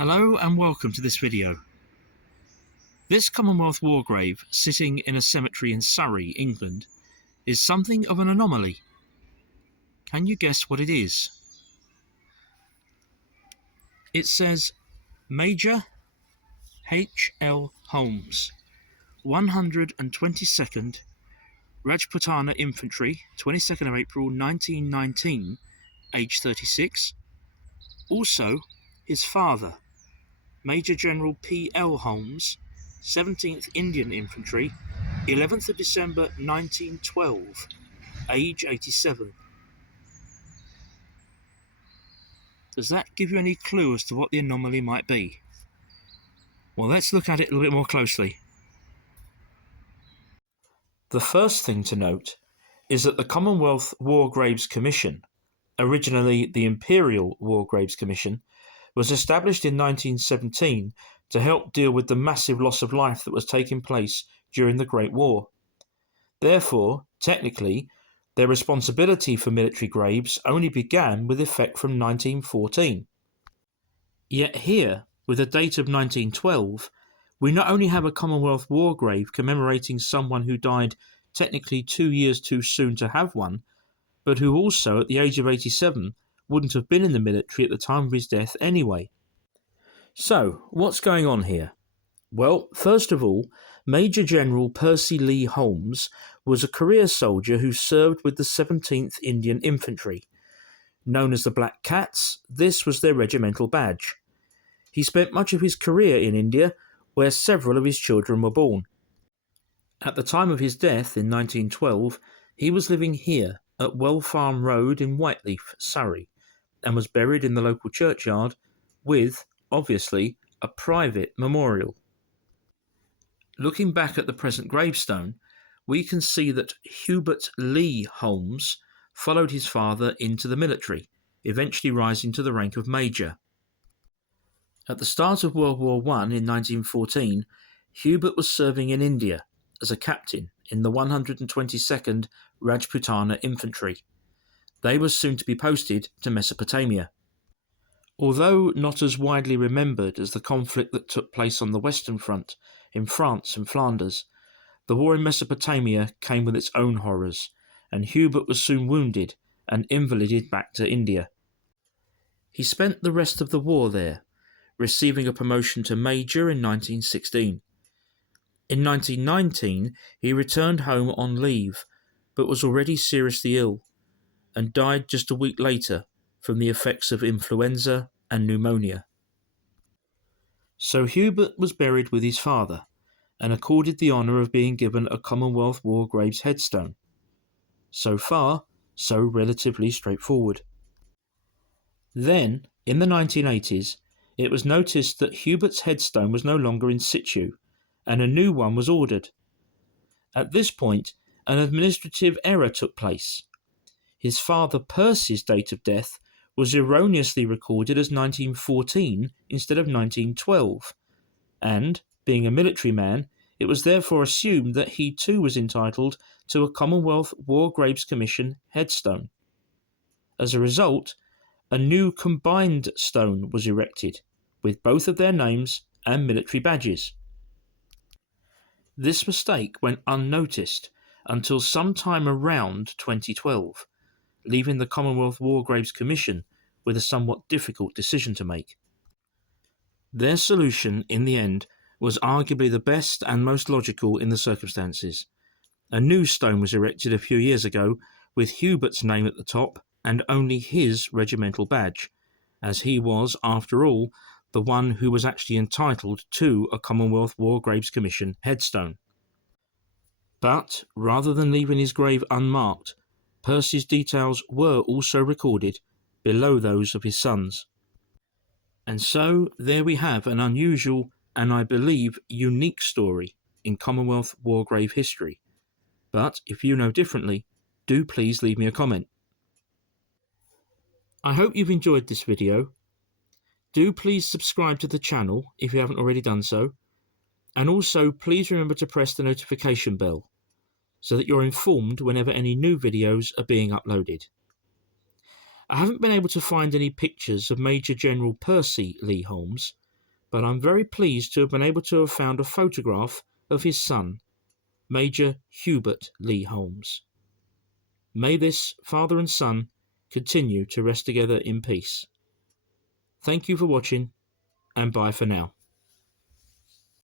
Hello and welcome to this video. This Commonwealth War grave sitting in a cemetery in Surrey, England, is something of an anomaly. Can you guess what it is? It says Major H.L. Holmes, 122nd Rajputana Infantry, 22nd of April 1919, age 36. Also, his father, Major General P.L. Holmes, 17th Indian Infantry, 11th of December 1912, age 87. Does that give you any clue as to what the anomaly might be? Well, let's look at it a little bit more closely. The first thing to note is that the Commonwealth War Graves Commission, originally the Imperial War Graves Commission, was established in 1917 to help deal with the massive loss of life that was taking place during the Great War. Therefore, technically, their responsibility for military graves only began with effect from 1914. Yet here, with a date of 1912, we not only have a Commonwealth War grave commemorating someone who died technically 2 years too soon to have one, but who also, at the age of 87, wouldn't have been in the military at the time of his death anyway. So, what's going on here? Well, first of all, Major General Percy Lee Holmes was a career soldier who served with the 17th Indian Infantry. Known as the Black Cats, this was their regimental badge. He spent much of his career in India, where several of his children were born. At the time of his death in 1912, he was living here at Well Farm Road in Whiteleaf, Surrey, and was buried in the local churchyard with, obviously, a private memorial. Looking back at the present gravestone, we can see that Hubert Lee Holmes followed his father into the military, eventually rising to the rank of major. At the start of World War I in 1914, Hubert was serving in India as a captain in the 122nd Rajputana Infantry. They were soon to be posted to Mesopotamia. Although not as widely remembered as the conflict that took place on the Western Front in France and Flanders, the war in Mesopotamia came with its own horrors, and Hubert was soon wounded and invalided back to India. He spent the rest of the war there, receiving a promotion to major in 1916. In 1919, he returned home on leave, but was already seriously ill, and died just a week later from the effects of influenza and pneumonia. So Hubert was buried with his father, and accorded the honour of being given a Commonwealth War Graves headstone. So far, so relatively straightforward. Then, in the 1980s, it was noticed that Hubert's headstone was no longer in situ, and a new one was ordered. At this point, an administrative error took place. His father Percy's date of death was erroneously recorded as 1914 instead of 1912, and, being a military man, it was therefore assumed that he too was entitled to a Commonwealth War Graves Commission headstone. As a result, a new combined stone was erected, with both of their names and military badges. This mistake went unnoticed until sometime around 2012, leaving the Commonwealth War Graves Commission with a somewhat difficult decision to make. Their solution, in the end, was arguably the best and most logical in the circumstances. A new stone was erected a few years ago with Hubert's name at the top and only his regimental badge, as he was, after all, the one who was actually entitled to a Commonwealth War Graves Commission headstone. But, rather than leaving his grave unmarked, Percy's details were also recorded below those of his sons. And so, there we have an unusual and I believe unique story in Commonwealth War Grave history. But if you know differently, do please leave me a comment. I hope you've enjoyed this video. Do please subscribe to the channel if you haven't already done so, and also please remember to press the notification bell so that you're informed whenever any new videos are being uploaded. I haven't been able to find any pictures of Major General Percy Lee Holmes, but I'm very pleased to have been able to have found a photograph of his son, Major Hubert Lee Holmes. May this father and son continue to rest together in peace. Thank you for watching, and bye for now.